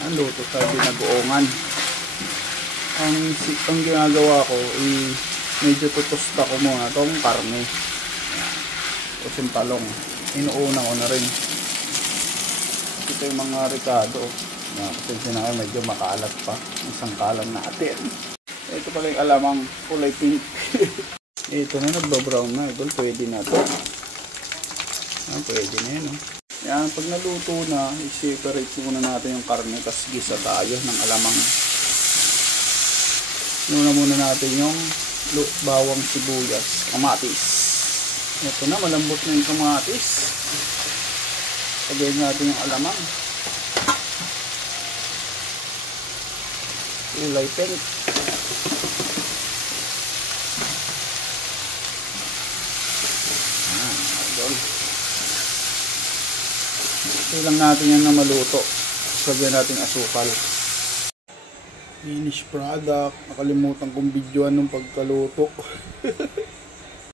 Ang luto sa binagoongan. Ang ginagawa ko, medyo tutusta ko muna itong karne. Tapos yung talong, inuuna ko na rin. Ito yung mga ricado. Kasi na kayo, medyo makalat pa. Isang kalan natin. Ito pala yung alamang kulay pink. Ito na, nagbabrown na. Ito, pwede na ito. Pwede na yun. Yan, pag naluto na, i-separate muna natin yung karne. Tapos gisa tayo ng alamang. Inuna muna natin yung bawang, sibuyas, kamatis. Ito na, malambot na yung kamatis. Lagyan natin yung alamang. Kulay pink. Ilang natin yan na maluto. Lagyan natin asukal. Finished product. Nakalimutan kong videoan ng pagkaluto.